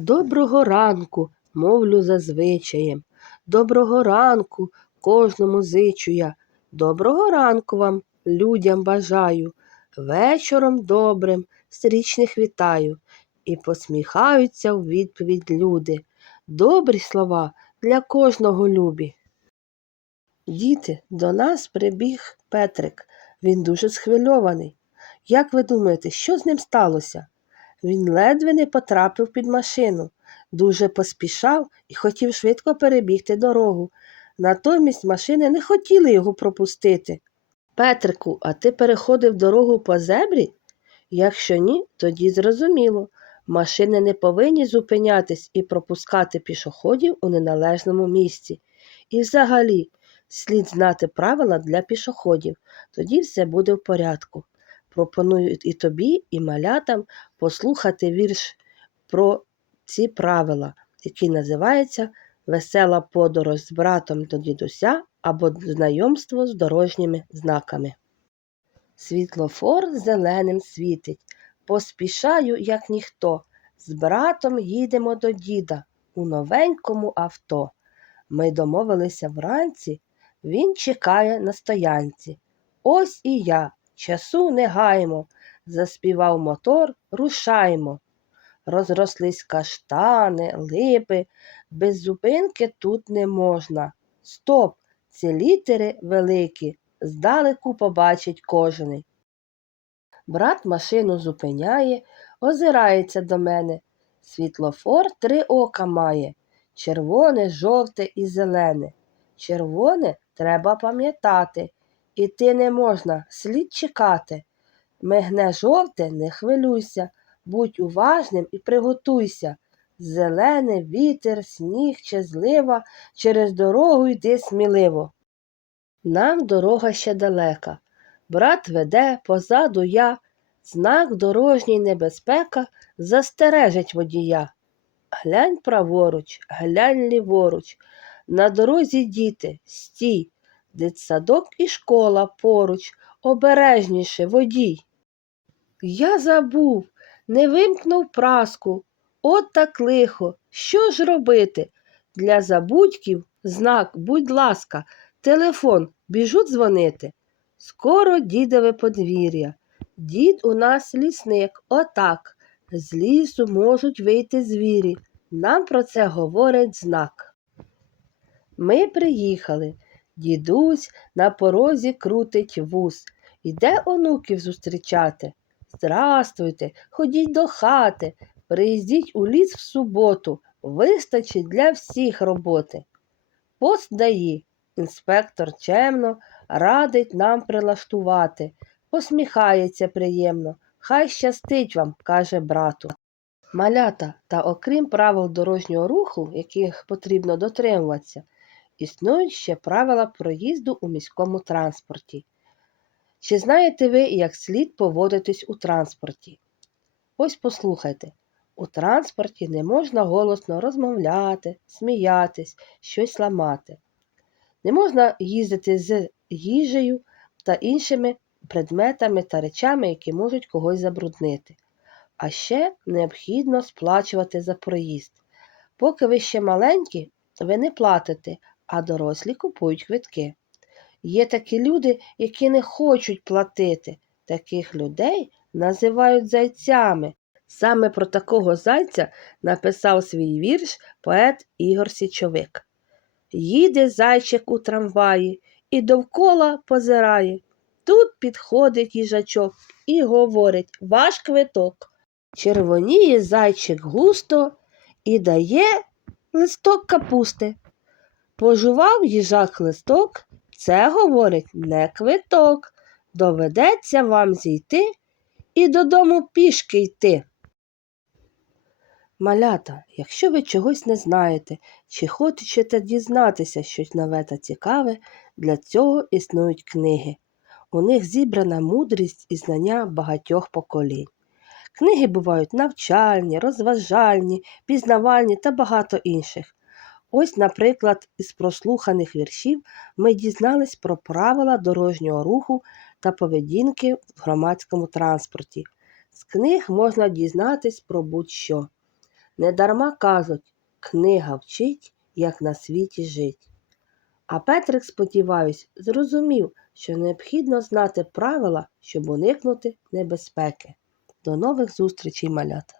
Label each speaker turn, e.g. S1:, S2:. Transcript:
S1: Доброго ранку, мовлю за звичаєм. Доброго ранку кожному зичу я. Доброго ранку вам, людям бажаю. Вечором добрим стрічних вітаю. І посміхаються у відповідь люди. Добрі слова для кожного любі. Діти, до нас прибіг Петрик. Він дуже схвильований. Як ви думаєте, що з ним сталося? Він ледве не потрапив під машину, дуже поспішав і хотів швидко перебігти дорогу. Натомість машини не хотіли його пропустити. Петрику, а ти переходив дорогу по зебрі? Якщо ні, тоді зрозуміло. Машини не повинні зупинятись і пропускати пішоходів у неналежному місці. І взагалі слід знати правила для пішоходів, тоді все буде в порядку. Пропоную і тобі, і малятам послухати вірш про ці правила, який називається Весела подорож з братом до дідуся або знайомство з дорожніми знаками. Світлофор зеленим світить. Поспішаю, як ніхто. З братом їдемо до діда у новенькому авто. Ми домовилися вранці, він чекає на стоянці. Ось і я, часу не гаємо, заспівав мотор, рушаємо. Розрослись каштани, липи, без зупинки тут не можна. Стоп! Ці літери великі, здалеку побачить кожний. Брат машину зупиняє, озирається до мене. Світлофор три ока має червоне, жовте і зелене. Червоне треба пам'ятати, іти не можна, слід чекати. Мигне жовте, не хвилюйся, будь уважним і приготуйся. Зелене, вітер, сніг чи злива, через дорогу йди сміливо. Нам дорога ще далека. Брат веде, позаду я, знак дорожній небезпека застережить водія. Глянь праворуч, глянь ліворуч, на дорозі діти, стій, дитсадок і школа поруч, обережніше водій. Я забув, не вимкнув праску. От так лихо. Що ж робити? Для забудьків знак, будь ласка, телефон, біжу дзвонити. Скоро дідове подвір'я. Дід у нас лісник, отак. З лісу можуть вийти звірі. Нам про це говорить знак. Ми приїхали. Дідусь на порозі крутить вуз. Іде онуків зустрічати. Здрастуйте, ходіть до хати, приїздіть у ліс в суботу, вистачить для всіх роботи. Пост дає, інспектор чемно радить нам прилаштувати, посміхається приємно. Хай щастить вам, каже брату. Малята та окрім правил дорожнього руху, яких потрібно дотримуватися, існують ще правила проїзду у міському транспорті. Чи знаєте ви, як слід поводитись у транспорті? Ось послухайте, у транспорті не можна голосно розмовляти, сміятись, щось ламати. Не можна їздити з їжею та іншими предметами та речами, які можуть когось забруднити. А ще необхідно сплачувати за проїзд. Поки ви ще маленькі, ви не платите, а дорослі купують квитки. Є такі люди, які не хочуть платити. Таких людей називають зайцями. Саме про такого зайця написав свій вірш поет Ігор Січовик. Їде зайчик у трамваї і довкола позирає. Тут підходить їжачок і говорить ваш квиток. Червоніє зайчик густо і дає листок капусти. Пожував їжак листок, це говорить не квиток. Доведеться вам зійти і додому пішки йти. Малята, якщо ви чогось не знаєте чи хочете дізнатися щось нове та цікаве, для цього існують книги. У них зібрана мудрість і знання багатьох поколінь. Книги бувають навчальні, розважальні, пізнавальні та багато інших. Ось, наприклад, із прослуханих віршів ми дізнались про правила дорожнього руху та поведінки в громадському транспорті. З книг можна дізнатись про будь-що. Недарма кажуть, книга вчить, як на світі жить. А Петрик, сподіваюсь, зрозумів, що необхідно знати правила, щоб уникнути небезпеки. До нових зустрічей, малята!